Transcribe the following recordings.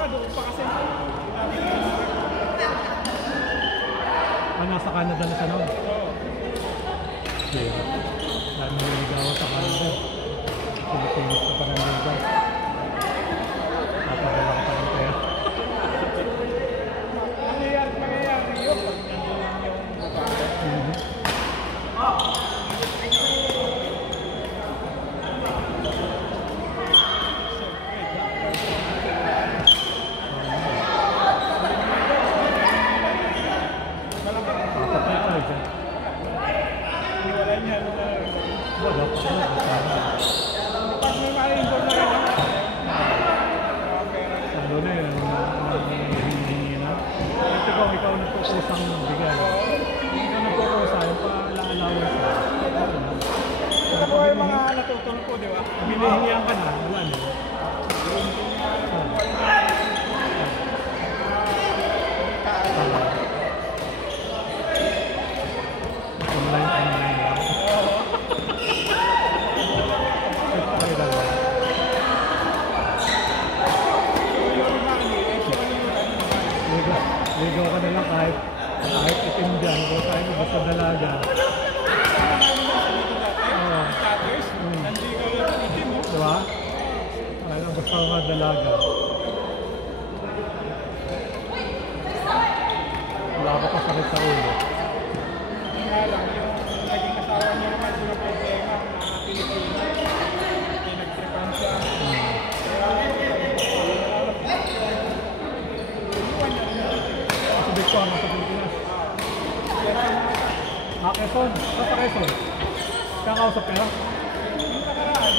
ka, doon pa kasi. Nasa Canada na siya noon? Oo. Okay. Dahil naliligawa sa Canada. Pilipinas ka pa ng ligaw. Napadala ka pa ng pera. Nangyayari yun. Pag nandun yung babae. Ikaw nagpukusang bigay. Ikaw nagpukusa, yung paalalawan sa. Ito po yung mga natutulog ko, di ba? Binihingihan ka na, wala na. Ligaw ka na lang kahit itim dyan, kung tayo basta dalaga. Oo. Diba? Kaya basta mga dalaga. Wala ka pa sakit sa ulo. Nga lang, yung naging asawa niya naman sila problema na Pilipinas. Pinagtripan siya. Sa Pilipinas. Quezon? Sa Quezon? Kakausap kayo? Yung nakaraan.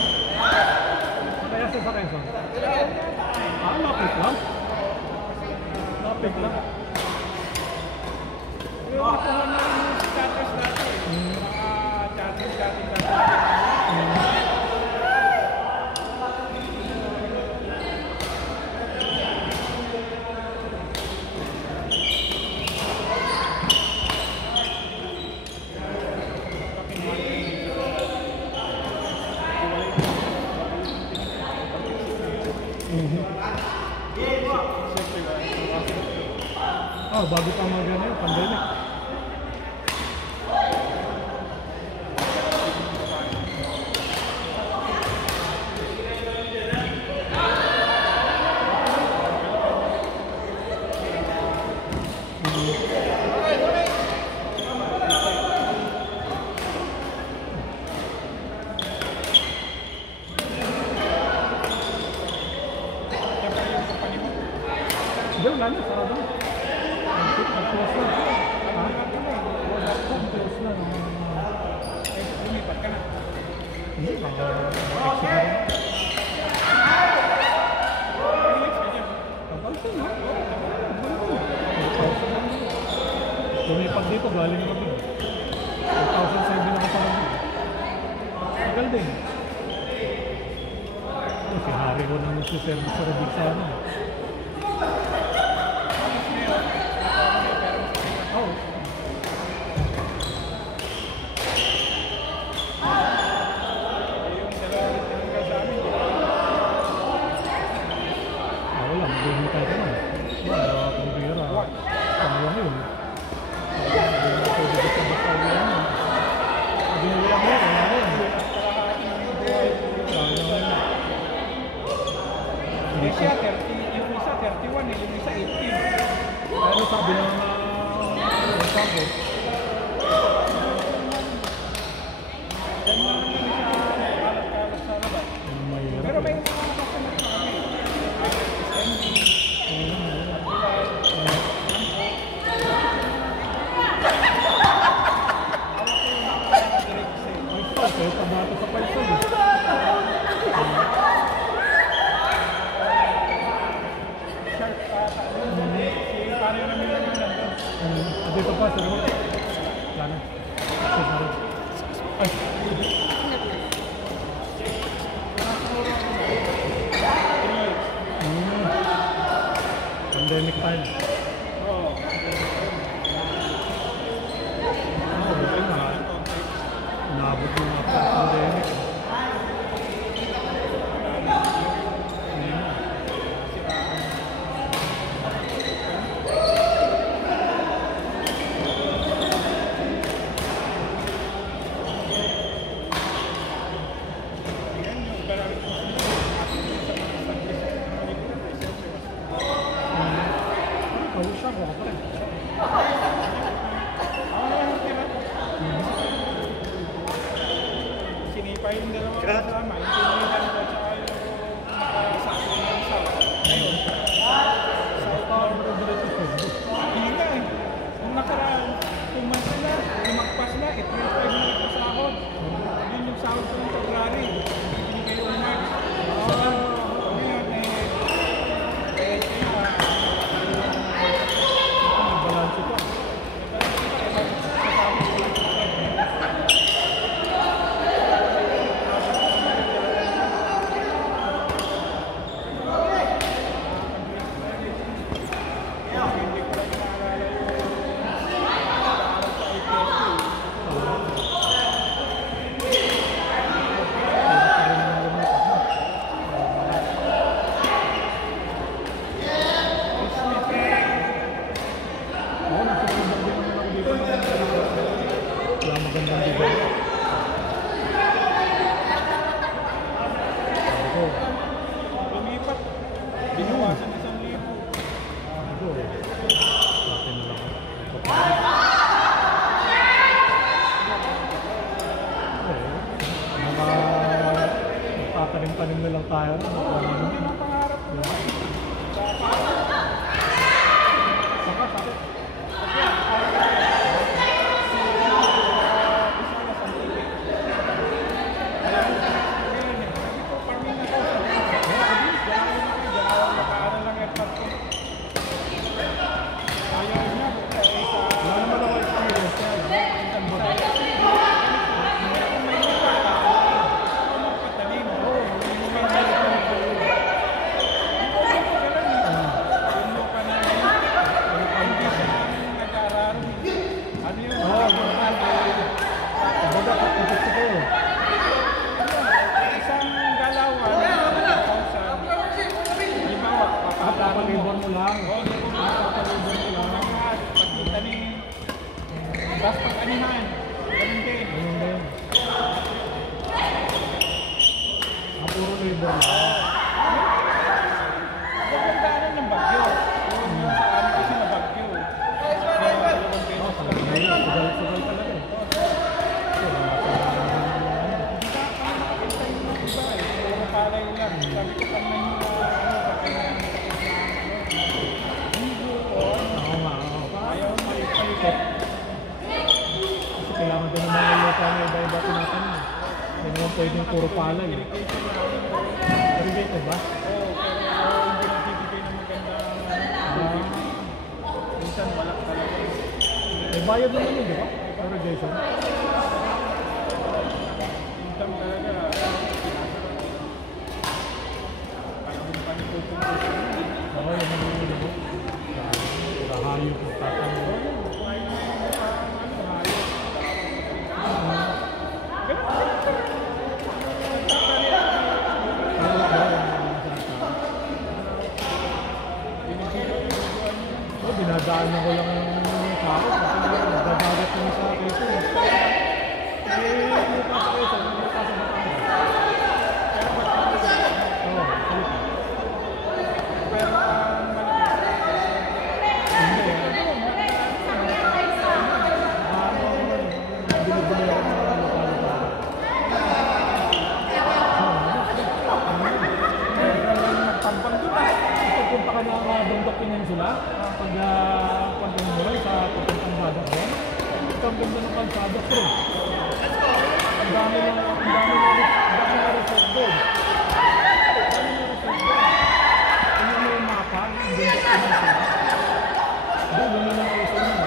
Kaya siya sa Quezon? Lapit lang? Lapit lang? Yung nakuha na yung status dati. Mga chatting dati. Oh, bago pa mga ganyan, pandemic. Diyan, wala na, sarado na. Nag-close na. Ha? Nag-close na. Lumipat ka na. Hindi, Relax ka dyan. Pag-alsin, ha? Lumipat dito, galing kami. 2007 na kasama. Tagal din. Si Harry ko na nagsiservice sa Rubik sa ano. Siya 30, yung isa 31 yung isa 18. Ano sabi ng sabi? Kalat-kalat sa labas. Pero may mga customer na kami. Kayo pa dito sa Paisal. Dito pa, sir. Lana. Ay. Pandemic time. Oo. Naabot yung pandemic. Kausya ko pa rin. Ako naman yung tira. Sinipa yung dalawa kasama. Yung tinilan ko tsaka yung nakasako ng south. Ngayon, south north. Hindi nga eh. Nung nakaraan, pumunta na, lumagpas na, 3-5 na ito sahod. Yun yung sahod ko ng February. Binigay ko ng March. Ngayon eh, Balance ko. lumipat. Binawasan na 1,000. Magpapatanim-tanim na lang tayo. Hindi na pangarap mo. Saka, sakit. Wala naman ako experience yan. Ang baga. Papalibon mo lang. Papalibon mo lang. Tapos pag-anihan, ganun din. Ganun din. Puro labor lang. Pagkandaanan ng bagyo. Yung sa amin kasi na bagyo. Sugal talaga eh. Puro palay lang. Sabi ko pag may Oo nga, oo. ayaw malit-palikot. Kasi kailangan din ng mga lupa na iba-iba tinatanong. Hindi naman pwedeng puro palay eh. Irrigated ba? Oo, pero hindi nagbibigay ng magandang minsan wala talaga. May bayad naman yun, di ba? Irrigation. Minsan talaga, parang yung panipupungkos yun. Oo, yung mga yun mo. Kahayop mo, tatanong. Kuhain mo yung hayop. Dinadaan ko lang yung tao kasi nagbabagat kami sa keso. Hindi pa sa keso, hindi pa sa Batangas. Oo, salita. Pero Hindi. Binibili ako ng lupa-lupa. nagtampang doon ah. Pupunta ka na mga Bundok Peninsula pag umulan sa papuntang Badak ko. Ito ang ganda ng kalsada ko. Ang dami na resort doon. Ano mo yung mapa? Ang Bundok Peninsula. Doon, yun na ang resort mo.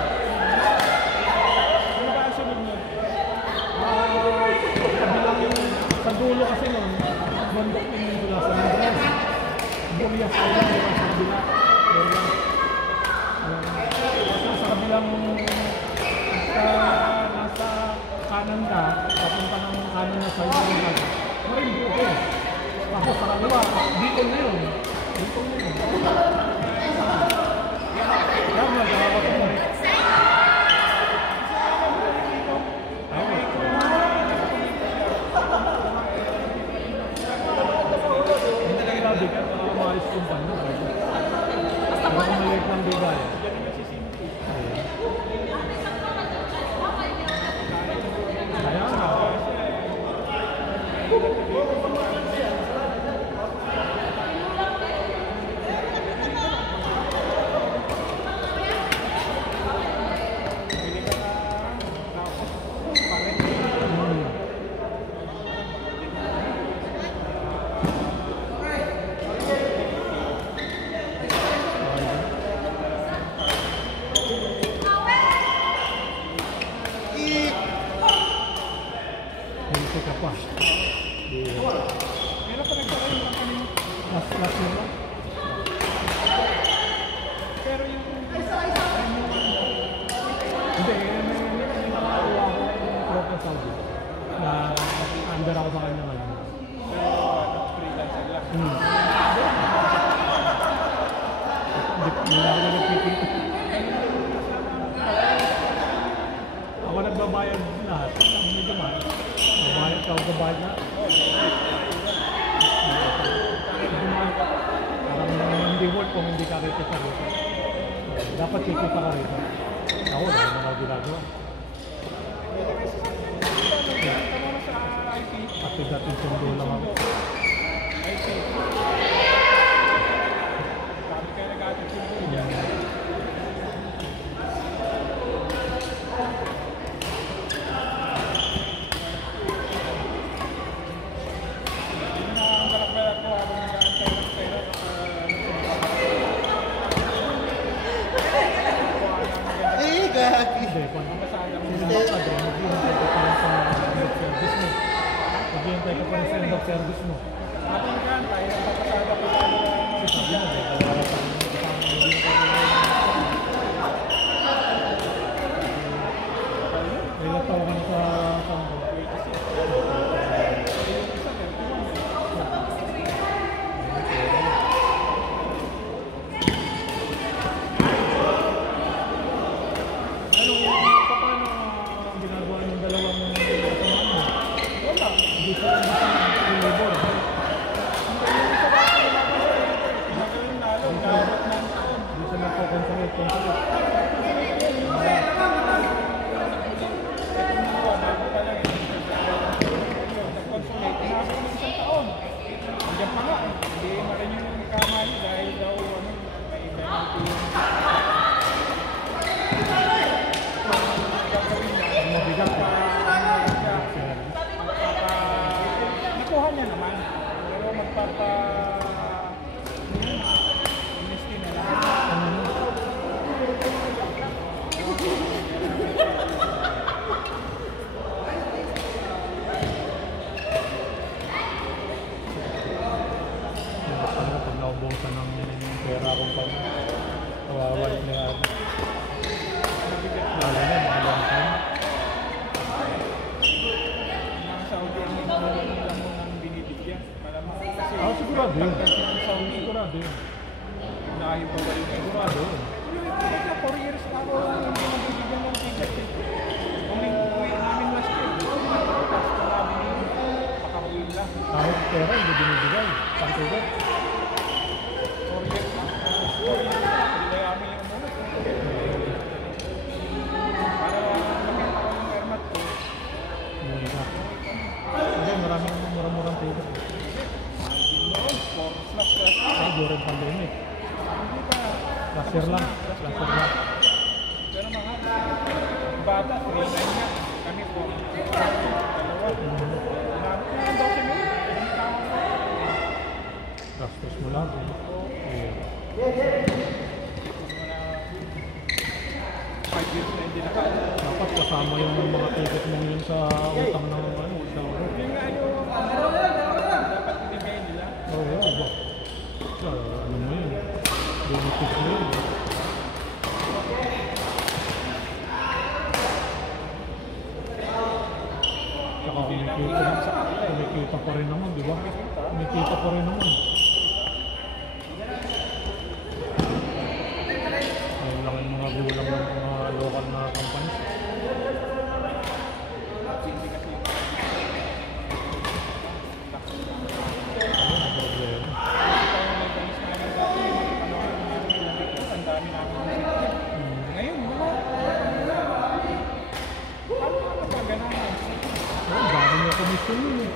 Ano ba ang sunod nyo? Kabilang yung sa dulo kasi nun, Bundok Peninsula sa Andres. Burias Island yung sa kabila. Sa kabilang nasa kanan ka, papunta ng kanan na side ng dagat. Marimbuke. Tapos sa kaliwa, Bicol na yun. Bicol na yun. Yan, nagkakawa ko na rin. Hindi talaga grabe ka, maayos kong paano. Parang maliit lang bigay. Hindi na ako nagpipinto. Ako nagbabayad lahat. Ang may gaman. Babayad ka, magbabayad na. Parang hindi work kung hindi ka rito sa rito. Dapat kikita ka rito. Ako, wala na ako ginagawa. At dating sundo lang ako. IT. Sabi kayo nag-ating sundo dyan. Ang balak-balak ko habang nag-aantay ng pera. Gagi. Hindi, kung sinunod ka doon, maghihintay ka pa rin sa end of service mo. Maghihintay ka pa rin sa end of service mo. Habang nag-aantay, napapasada ko sa mga Kasi sabi mo, wala pa rin kasama mo din ka rin. Ilang taon ka na sa sambo? Paano ginagawa ng dalawang kasama mo? wala. Hindi sa labor. Pinagaling nalo, gawat ng taon. Hindi sa nagpo-consolate. Nag-consolate, pinasok ng isang taon. Hanggang pa nga, hindi ma-renew yung kamali dahil daw may penalty yung gagawin niya. Ang mabigat ka. Nakuha niya naman. Pero magpapa-honesty na lang. Ano pag naubusan ng pera kung pag kawawala na yan. Lalo na, mga long time. Mga Saudi ang nila mo nang binibigyan. Malamang kasi Sigurado yun. kasi ang Saudi, Sigurado yun. naayon pa ba yun? Sigurado yun. Yung 4 years na ako hindi nabibigyan ng ticket eh. Uwi namin last year. Tapos ko namin yung pakawin lang. Kahit pera, hindi binibigay. Pang-ticket. 4 years na. 4 years na. Hindi namin yung muna. Para makita ko yung permat ko. Hindi ka. Hindi, maraming murang-murang ticket. Noon, 4 slash slash. Ay, during pandemic. Hindi pa. Last year lang. Last year lang. Pero mga bata, 3-9 nga. Kami po. Dalawa. Inabot na ang 12 mil. Ang tao ko. Gastos mo lang. Eh. Mga 5 years na hindi nakala. Dapat kasama yung mga ticket mo yun sa utang ng ano, sa ano. Yun nga yung dapat ibigay nila. Oo, ba? Sa ano mo yun? Benefits mo yun. Saka kumikita pa rin naman, di ba? Kumikita pa rin naman. Ayun lang yung mga gulang ng mga local na companies. Ano ang problema? Ang dami namin ngayon, wala. Paano ka napaganahan? Ang dami niya komisyon yun eh.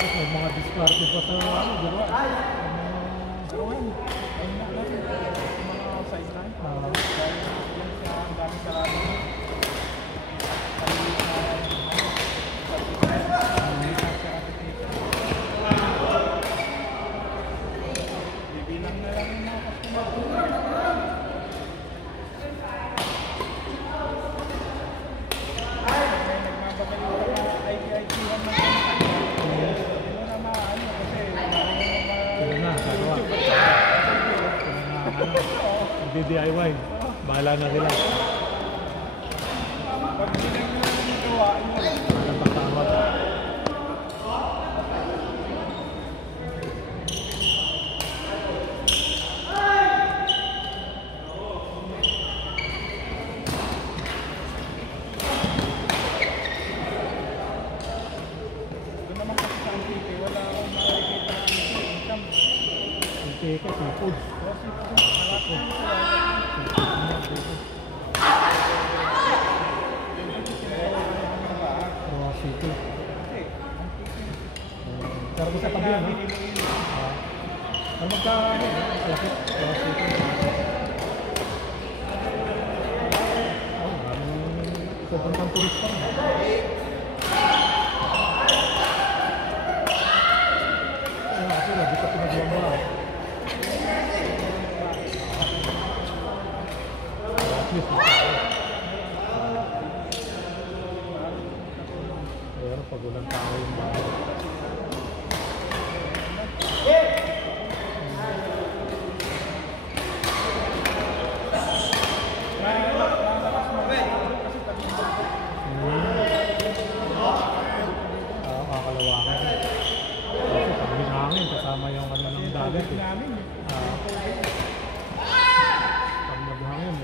Tapos may mga diskarte pa sa ano, di ba? Pero ngayon, ayun na lang. Yung mga sideline. Dahil yan siya, ang dami sarado. Bibilang na lang yung mga customer. Nagmabagal yung mga IT-IT-1 ng company. Hindi mo na maano kasi Sila na, gagawa. Sila na, ano, magdi-DIY. Bahala na sila. pag hindi mo na nagawa, Parang patawag. dito, seafood. Oh, seafood. Sarap sa tabi, no? Ano magka-ano? Kalapit. Oh, seafood. Oh, maraming pupuntang turista. Kasi lagi sa pinaglamba. At least, pero pag walang tao yung bahay. Kakalawakan. Kasi pag binangin, kasama yung ano ng dagat eh. Pag naghangin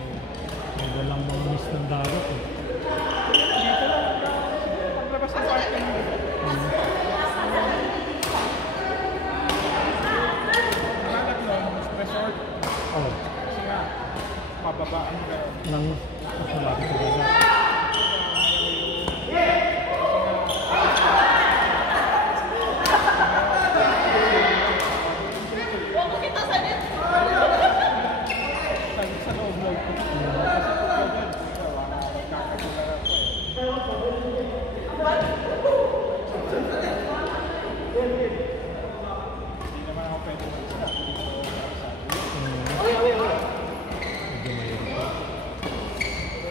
may walang mga mist ng dagat eh. Dito lang, paglabas ng parking mo. Nanak nun, resort. Oh, Kasi nga, pababaan ka. nang kasalaki sa dagat. Sa loob mo ito. Kasi pag ganyan, kakagulala ko eh. Hindi naman ako pwede magsabi. Medyo mahirap.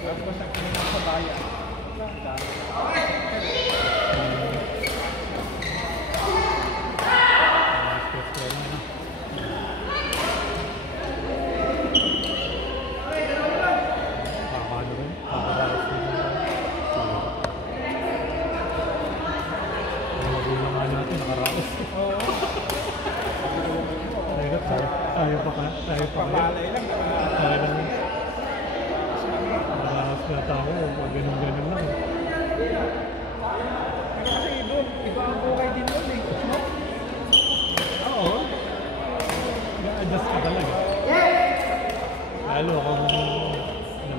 Tapos ang kinunang sa bayan. Tayo pa Pabalay lang. tayo lang. Nakaraos na tao, pag ganun-ganun lang. Pero kasi doon, iba ang buhay din doon eh. No? Oo. Na-adjust ka talaga. Lalo kung 20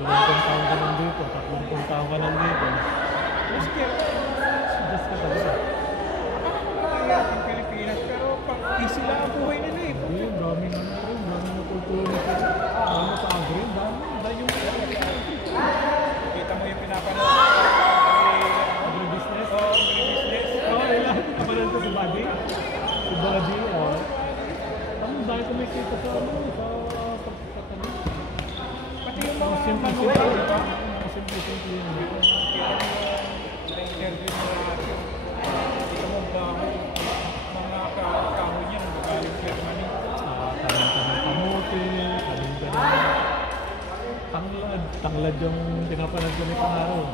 taon ka nandito, 30 taon ka nandito. Maski Adjust ka talaga. kaya ang Pilipinas, pero pag easy lang ang buhay nila eh. Hindi, daming ano rin, daming natutulog ka. Lalo sa agri, dami yung Kita mo yung pinapanood agri-business. Oo, business. Oo, ilan. Kapanood ko si Buddy. Si Buddy, ang dahil kumikita sa ano, sa Pati yung mga simple, manual, di ba? mga simple yun. Kita mo yung interview nila. Kita mo ba mga kahoy niya, magaling Germany. Tanim-tanim kamote, tanim-tanim. Tanglad yung pinapanood ko nitong araw.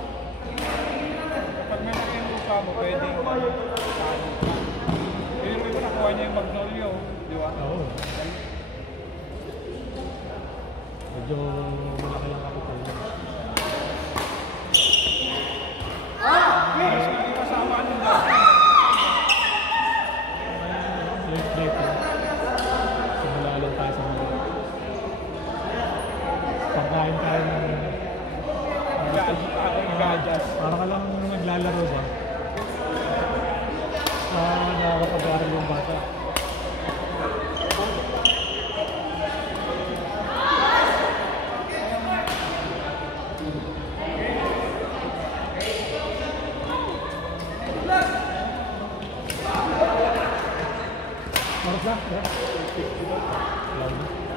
Kapag may yung lupa mo, pwedeng yung iba nakuha niya yung magnolia, di ba? Oo. Medyo malaki lang ako tayo. Yes, hindi kasama ano dati. Late. Simula lang tayo sa mga pagkain ng Gajas. para ka lang naglalaro ba? Nakakapag-aaral yung bata. Maros na? Loud na.